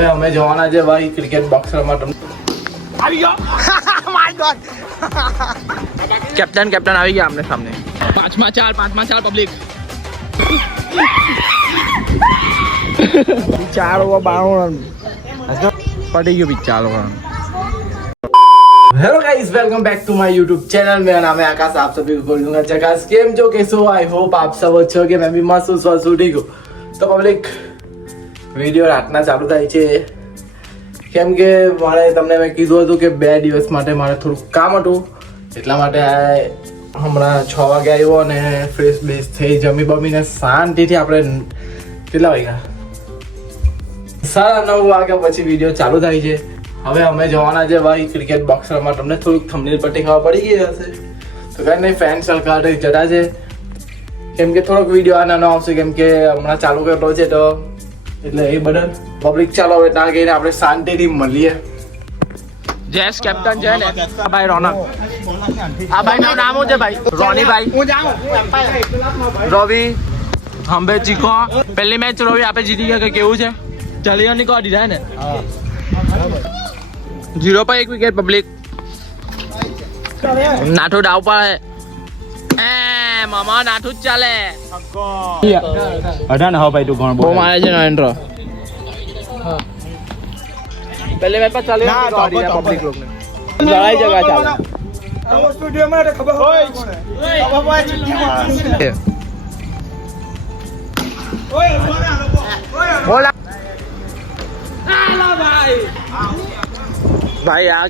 હવે અમે જવાના છે ભાઈ ક્રિકેટ બોક્સ રમવા. આવી ગયો માય ગોડ કેપ્ટન આવી ગયા આમને સામને. 5 માં 4 પબ્લિક 4 ઓવર 92 રન પડી ગયું pitch 4 over. Hello guys, welcome back to my YouTube channel. मेरा नाम है आकाश. आप सभी को बोल दूंगा जगास केम जो कैसे हो. आई होप आप सब अच्छे हो. मैं भी मस्त हूँ, स्वस्थ हूँ, ठीक हूँ. तो पब्लिक વિડીયો રાતના ચાલુ થાય છે કેમ કે મારે તમને મેં કીધું હતું કે 2 દિવસ માટે મારે થોડું કામ હતું, એટલા માટે હમણાં 6 વાગે આવ્યો અને ફ્રેશ બેસ થઈ જમી બમીને શાંતિથી આપણે કેટલા વાગ્યા 9:30 વાગ્યા પછી વિડીયો ચાલુ થાય છે. હવે અમે જવાના છે ભાઈ ક્રિકેટ બોક્સ રમવા. તમને થોડુંક થંબનેલ પટ્ટી ખબર પડી ગઈ હશે તો કાંઈ નહીં, ફેન સર્કલ જતા છે કેમ કે થોડોક વિડીયો આ નાનો આવશે કેમ કે હમણાં ચાલુ કર્યો છે તો એટલે એ બદલ પબ્લિક. ચાલો હવે ત્યાં ગઈને આપણે શાંતિથી મળીએ. જેસ કેપ્ટન છે ને આ ભાઈ રોનક. આ ભાઈનું નામ શું છે ભાઈ? રોની ભાઈ. હું જાઉં રવિ હંબે ચીકો. પહેલી મેચ રવિ આપે જીતી ગયા કે કેવું છે? ચલિયો ની કહી દીધા ને 0 પર 1 વિકેટ પબ્લિક. નાઠો ડાવ પાડે મામા નાઠું જ ચાલે. અઢાર હા ભાઈ તું ઘણ બહુ મારે છે નરેન્દ્ર. પહેલે મેચ પર ચાલે પબ્લિક લોક ને લડાઈ જગા ચાલે. સ્ટુડિયો માં ખબર હોય બોલા ભાઈ આ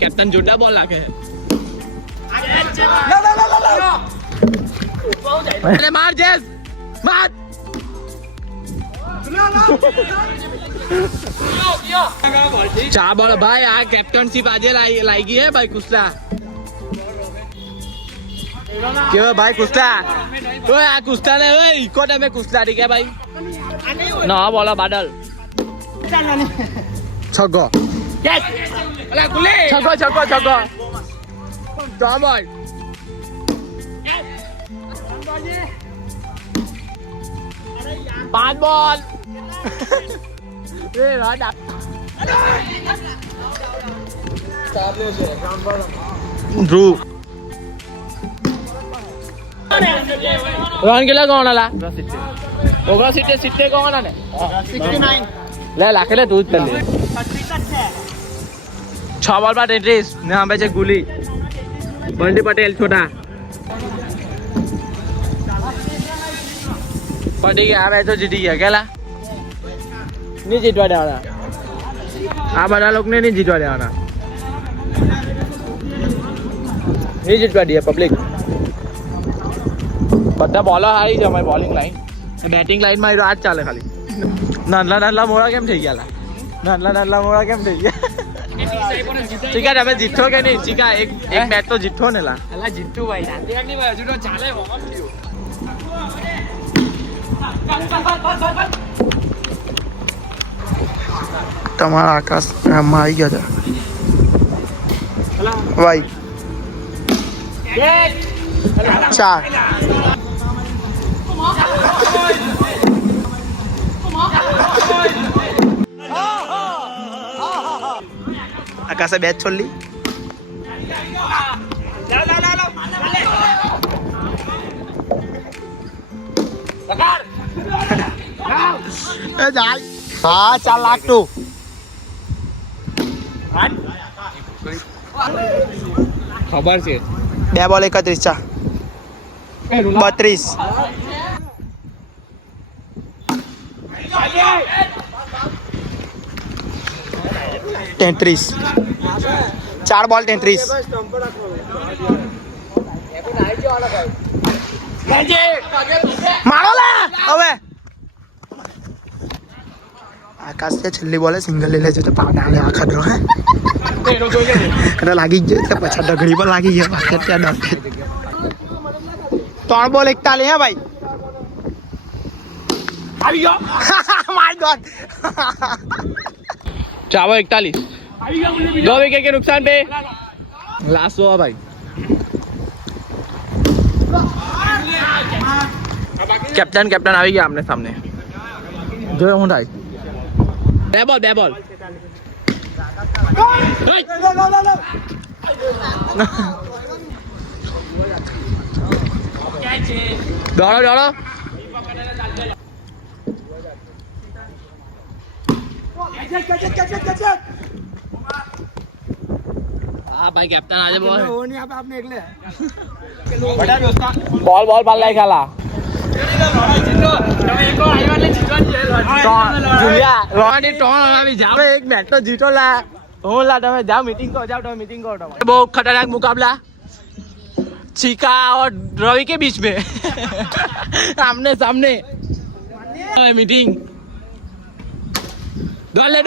કેપ્ટન જોરદાર બોલ નાખે. અરે માર જેસ માર. ચા બોલ ભાઈ આ કેપ્ટનશિપ આજે લાગી હે ભાઈ કુસલા. કેવો ભાઈ કુસલા? ઓય આ કુસલા ને ઓય ઇકો તમે કુસલા ઠીક હે ભાઈ. ના બોલો બાદલ છગ્ગો છગ્ગો તો બોલ 5 બોલ એ રન આપ ધ્રુવ રન કેટલા ગવાના 70 ગવાના ને 69 લે લાખે લે તું જ કરી લે. 6 બોલ પર 33 ને આંબે છે ગુલી. બંટી પટેલ છોટા પડી ગયા. આ તો જીતી ગયા કેલા નહીં જીતવા દેવાના. આ બધા લોકોને નહીં જીતવા દેવાના. નહીં જીતવા દે પબ્લિક. બધા બોલર હારી છે અમારી બોલિંગ લાઈન. બેટિંગ લાઈનમાં આજ ચાલે ખાલી. નાનલા મોડા કેમ થઈ ગયા? નાનલા મોડા કેમ થઈ ગયા? ચીકા તમે જીતો કે નહીં? ચીકા એક મેચ તો જીતો ને લા. જીતું ભાઈ હજુ તો ચાલે. તમારા આકાશ ગામમાં આવી ગયા હતા ભાઈ 4 આકાશે બેચ છોડલી. હા 4 લાખ તું ખબર છે. 2 બોલ 31 ચા 32 33 4 બોલ 33. મારો લે હવે આકાશ છે છેલ્લી બોલે સિંગલ લઈ લેજો તો પાવડા લે આખા ડ્રો હે એટલે લાગી જ જાય પછી ડગડી પર લાગી ગયા બાકી ત્યાં ડર 3 બોલ 41 હે ભાઈ. આવી ગયો માય ગોડ ચાવો 41 2 विकेट के नुकसान पे लास्ट हुआ भाई. કેપ્ટન આવી ગયા આમને સામને. જોયો હું થાય બે બોલ દોડો હા ભાઈ કેપ્ટન આજે બોલ બોલ પાલ લાઈ ખાલા એક મેચ તો જીતો લા હું લા તમે જાઓ मीटिंग को जाओ मीटिंग को बहुत खतरनाक मुकाबला चीका और रवि के बीच में आमने सामने मीटिंग डोले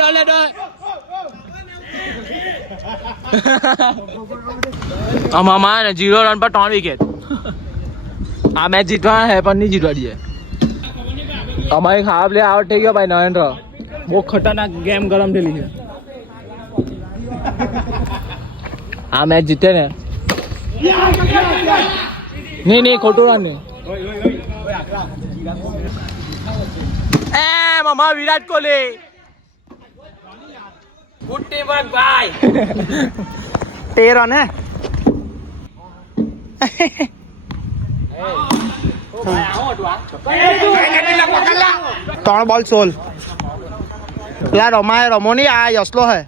અમામાં 0 રન પર 3 વિકેટ આ મેચ જીતવાના હે પણ નહીં જીતવા દઈએ અમારી ખાવા પ્લે આઉટ થઈ ગયો ભાઈ નરેન્દ્ર બહુ ખતરનાક ગેમ ગરમ થયેલી છે આ મેચ જીતે ને નહીં ખોટું રન નહીં એ મામા Virat Kohli good team work ભાઈ 13 રન હે 3 બોલ 16 પેલા રમો નહીં આ યસલો હે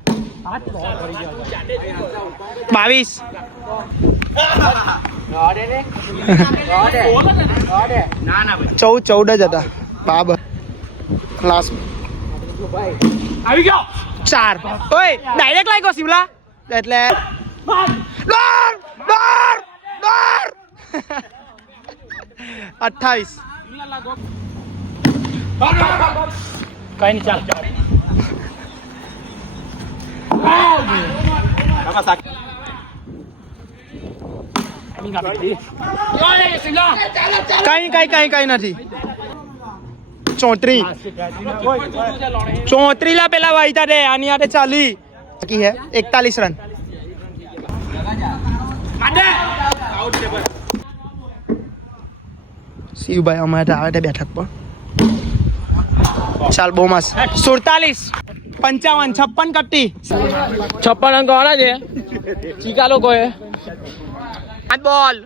22 14 જ હતા બાબર લાસ્ટ આવી ગયો 4 ઓય ડાયરેક્ટ લાગ્યો શિવલા એટલે દોર 28 કઈ નહીં ચાલ કઈ નથી 34 લા પેલા વાઈતા રે આની આટે 40 બાકી હે 41 રન શિવભાઈ અમારે આવે છે બેઠક પર ચાલ બહુ મસ્ત 47 55 56 કટ્ટી 56 રન કોના છે ચીકા લોકોએ 8 બોલ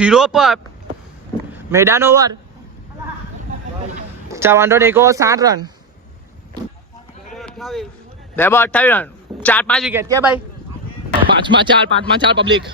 0 પર મેદાન ઓવર વાંધો નહીં 7 રન 2 બોલ 28 રન 4-5 વિકેટ કે ભાઈ 5 માં 4 પબ્લિક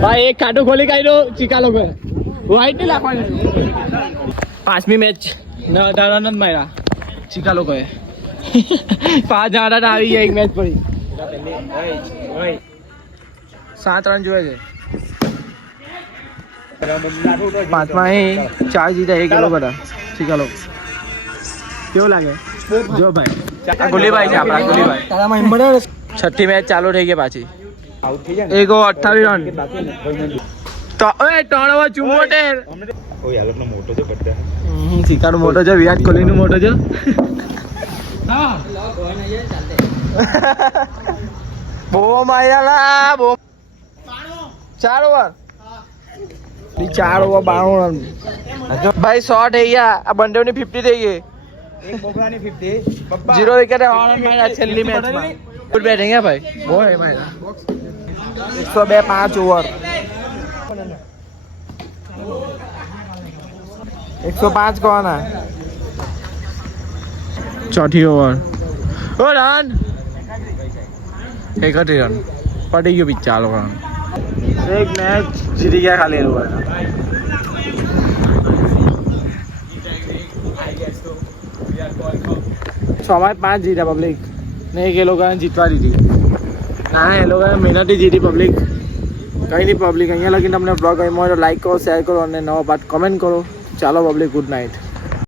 ભાઈ એક ખાટું ખોલી કાઢ્યો ચીકા લોકો વાઈટ નહીં લાખવાની 5મી મેચ 18 રન જ માર્યા ચીકા લોકોએ 5 રન આવી ગયા એક મેચ પડી 7 રન જોઈએ છે 5માં 4 જીતા 1 કિલો બધા ચીકા લોકો કેવું લાગે જો ભાઈ ગુલીભાઈ છે આપણા ગુલીભાઈ 6ઠ્ઠી મેચ ચાલુ થઈ ગઈ પાછી 28 રન તો ઓય 3 ઓવર 74 ઓય આલોકનો મોટો છે પડતા ચીકાનો મોટો છે વિરાટ કોહલીનો મોટો છે બો માયાલા બો 4 ઓવર 4 ઓવર 92 રન ભાઈ 100 થઈ ગયા આ બંડેવની 50 થઈ ગઈ એક બોબરાની 50 0 વિકેટે ઓન માર્યા છેલ્લી મેચમાં ગુડ બેટિંગ હે ભાઈ બો હે ભાઈ 102 5 ઓવર 105 કોના ચોથી ઓવર ઓ રન 31 રન પડી ગયો પિચ ચાલો રન એક મેચ જીતી ગયા ખાલી એ લોકો 6-5 જીત્યા પબ્લિક ને એક એ લોકોને જીતવા દીધી ના એ લોકોને મહેનતથી જીતી પબ્લિક કંઈ નહીં પબ્લિક અહીંયા લગીને તમને બ્લોગ ગમ્યો હોય તો લાઈક કરો શેર કરો અને નવો પાર્ટ કમેન્ટ કરો ચાલો પબ્લિક ગુડ નાઇટ